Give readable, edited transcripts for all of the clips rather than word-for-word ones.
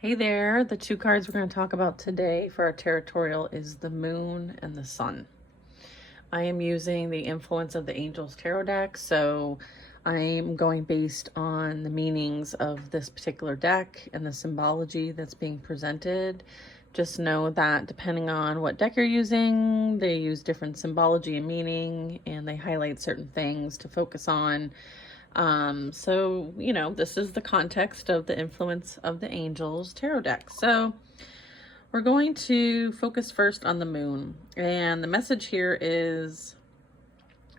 Hey there, the two cards we're going to talk about today for our Tarotorial is the Moon and the Sun. I am using the Influence of the Angels Tarot deck, so I'm going based on the meanings of this particular deck and the symbology that's being presented. Just know that depending on what deck you're using, they use different symbology and meaning, and they highlight certain things to focus on. This is the context of the Influence of the Angels tarot deck. So we're going to focus first on the moon. And the message here is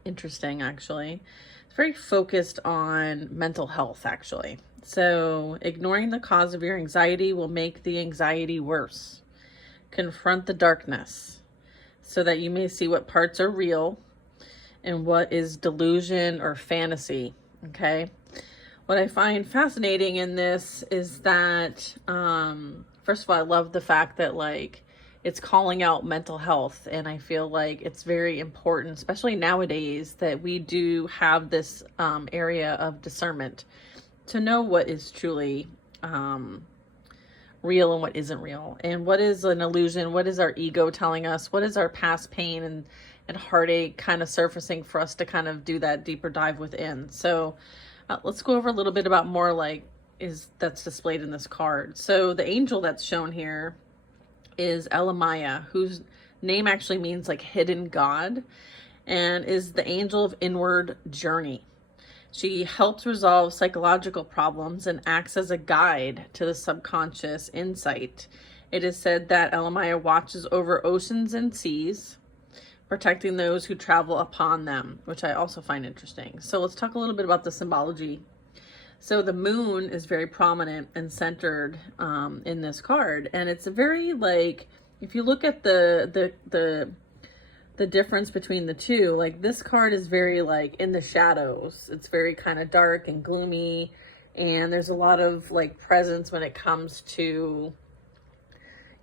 interesting, actually. It's very focused on mental health, actually. So ignoring the cause of your anxiety will make the anxiety worse. Confront the darkness so that you may see what parts are real and what is delusion or fantasy. Okay. What I find fascinating in this is that, first of all, I love the fact that it's calling out mental health. And I feel like it's very important, especially nowadays, that we do have this area of discernment to know what is truly real and what isn't real, and what is an illusion, what is our ego telling us, what is our past pain and heartache kind of surfacing for us to kind of do that deeper dive within. So let's go over a little bit about more that's displayed in this card. So the angel that's shown here is Elamaya, whose name actually means like hidden God, and is the angel of inward journey. She helps resolve psychological problems and acts as a guide to the subconscious insight. It is said that Elamaya watches over oceans and seas, protecting those who travel upon them, which I also find interesting. So let's talk a little bit about the symbology. So the moon is very prominent and centered in this card, and it's a very if you look at the difference between the two, this card is very in the shadows. It's very kind of dark and gloomy, and there's a lot of presence when it comes to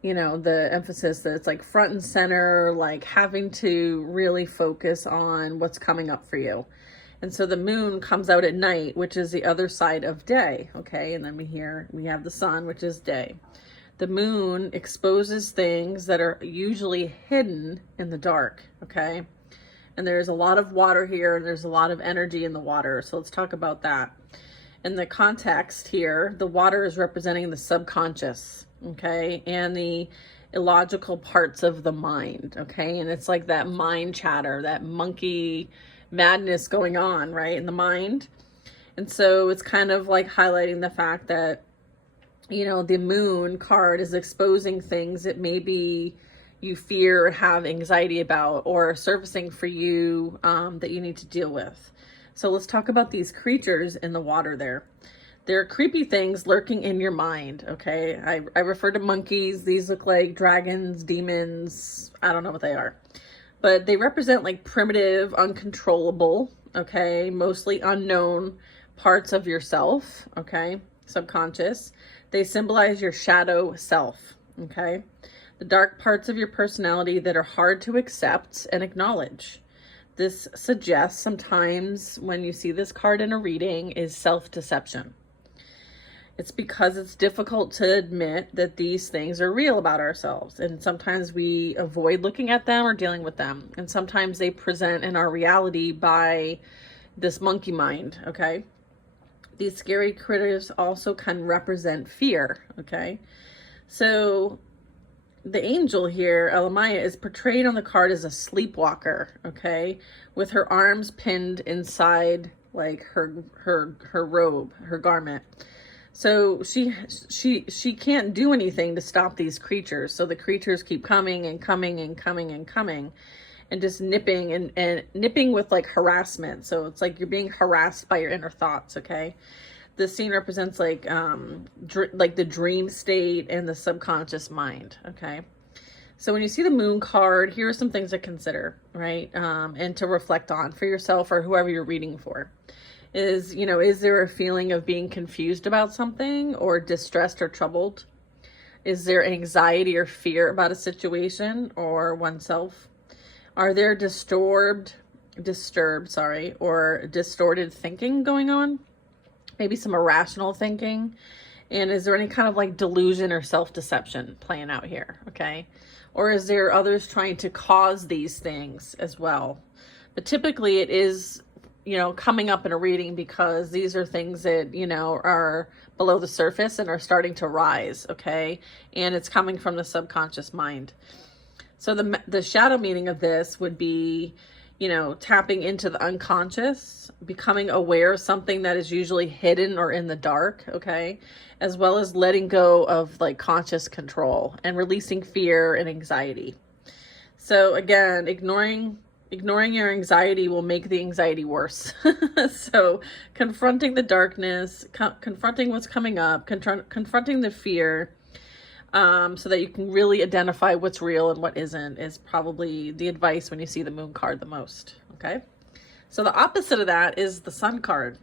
the emphasis that it's front and center, having to really focus on what's coming up for you. And so the moon comes out at night, which is the other side of day. Okay. And then we have the sun, which is day. The moon exposes things that are usually hidden in the dark. Okay. And there's a lot of water here, and there's a lot of energy in the water. So let's talk about that. In the context here, the water is representing the subconscious, okay, and the illogical parts of the mind, okay, and it's like that mind chatter, that monkey madness going on, right, in the mind. And so it's kind of highlighting the fact that, the moon card is exposing things that maybe you fear or have anxiety about, or surfacing for you that you need to deal with. So let's talk about these creatures in the water there. They're creepy things lurking in your mind, okay? I refer to monkeys. These look like dragons, demons. I don't know what they are. But they represent primitive, uncontrollable, okay? Mostly unknown parts of yourself, okay? Subconscious. They symbolize your shadow self, okay? The dark parts of your personality that are hard to accept and acknowledge. This suggests sometimes when you see this card in a reading is self-deception. It's because it's difficult to admit that these things are real about ourselves. And sometimes we avoid looking at them or dealing with them. And sometimes they present in our reality by this monkey mind, okay? These scary critters also can represent fear, okay? So the angel here, Elamaya, is portrayed on the card as a sleepwalker, okay, with her arms pinned inside her robe, her garment. So she can't do anything to stop these creatures. So the creatures keep coming and coming and coming and coming, and just nipping and nipping with harassment. So it's you're being harassed by your inner thoughts, okay? This scene represents the dream state and the subconscious mind, okay? So when you see the moon card, here are some things to consider, right? And to reflect on for yourself or whoever you're reading for. Is there a feeling of being confused about something, or distressed or troubled? Is there anxiety or fear about a situation or oneself? Are there disturbed, or distorted thinking going on? Maybe some irrational thinking. And is there any kind of like delusion or self-deception playing out here? Okay. Or is there others trying to cause these things as well? But typically it is, coming up in a reading because these are things that, are below the surface and are starting to rise. Okay. And it's coming from the subconscious mind. So the shadow meaning of this would be, tapping into the unconscious, becoming aware of something that is usually hidden or in the dark, okay? As well as letting go of like conscious control and releasing fear and anxiety. So again, ignoring your anxiety will make the anxiety worse. So confronting the darkness, confronting what's coming up, confronting the fear, so that you can really identify what's real and what isn't is probably the advice when you see the moon card the most. Okay. So the opposite of that is the sun card.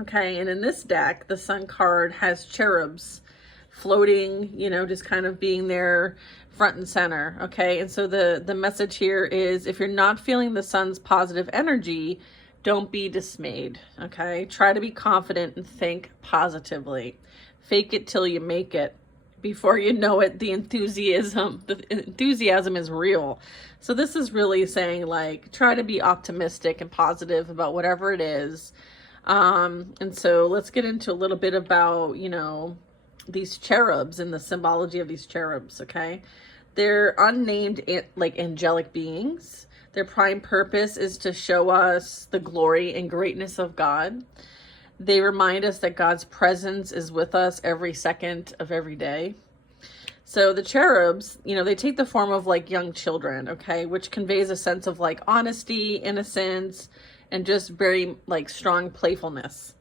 Okay. And in this deck, the sun card has cherubs floating, just kind of being there front and center. Okay. And so the message here is, if you're not feeling the sun's positive energy, don't be dismayed. Okay. Try to be confident and think positively. Fake it till you make it. Before you know it, the enthusiasm is real. So this is really saying, like, try to be optimistic and positive about whatever it is. And so let's get into a little bit about, these cherubs and the symbology of these cherubs. Okay. They're unnamed, like, angelic beings. Their prime purpose is to show us the glory and greatness of God. They remind us that God's presence is with us every second of every day. So the cherubs, they take the form of like young children, okay, which conveys a sense of like honesty, innocence, and just very like strong playfulness.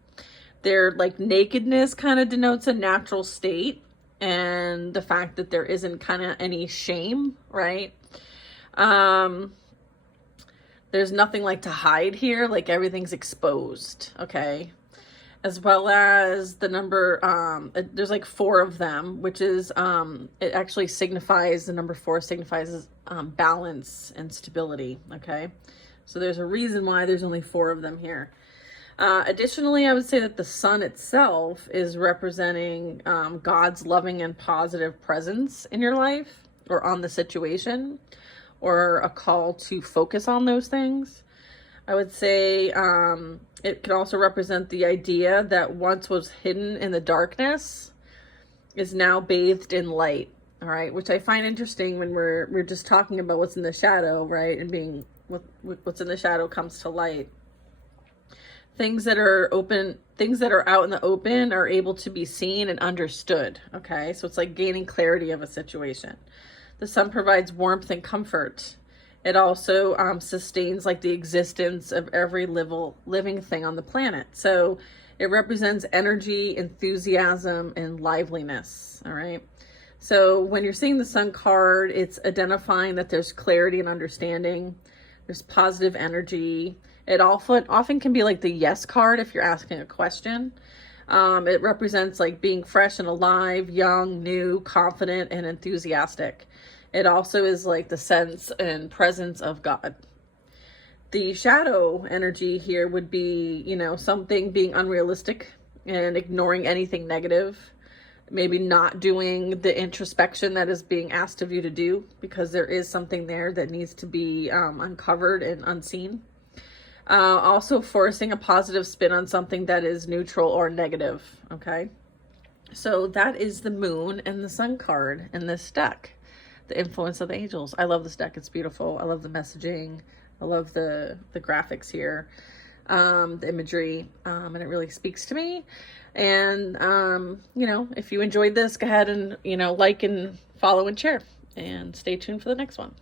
Their like nakedness kind of denotes a natural state and the fact that there isn't kind of any shame, right? There's nothing like to hide here, like everything's exposed, okay? As well as the number, there's like 4 of them, which is, it actually signifies, the number 4 signifies balance and stability, okay? So there's a reason why there's only 4 of them here. Additionally, I would say that the sun itself is representing God's loving and positive presence in your life or on the situation, or a call to focus on those things. I would say it could also represent the idea that once was hidden in the darkness is now bathed in light. All right, which I find interesting when we're just talking about what's in the shadow, right? And being what's in the shadow comes to light. Things that are open, things that are out in the open are able to be seen and understood. Okay, so it's like gaining clarity of a situation. The sun provides warmth and comfort. It also sustains like the existence of every living thing on the planet. So it represents energy, enthusiasm, and liveliness. All right. So when you're seeing the sun card, it's identifying that there's clarity and understanding. There's positive energy. It often can be like the yes card if you're asking a question. It represents like being fresh and alive, young, new, confident, and enthusiastic. It also is like the sense and presence of God. The shadow energy here would be, something being unrealistic and ignoring anything negative. Maybe not doing the introspection that is being asked of you to do, because there is something there that needs to be uncovered and unseen. Also forcing a positive spin on something that is neutral or negative. Okay. So that is the moon and the sun card in this deck. The influence of the angels. I love this deck. It's beautiful. I love the messaging. I love the graphics here, the imagery, and it really speaks to me. And, if you enjoyed this, go ahead and, like and follow and share, and stay tuned for the next one.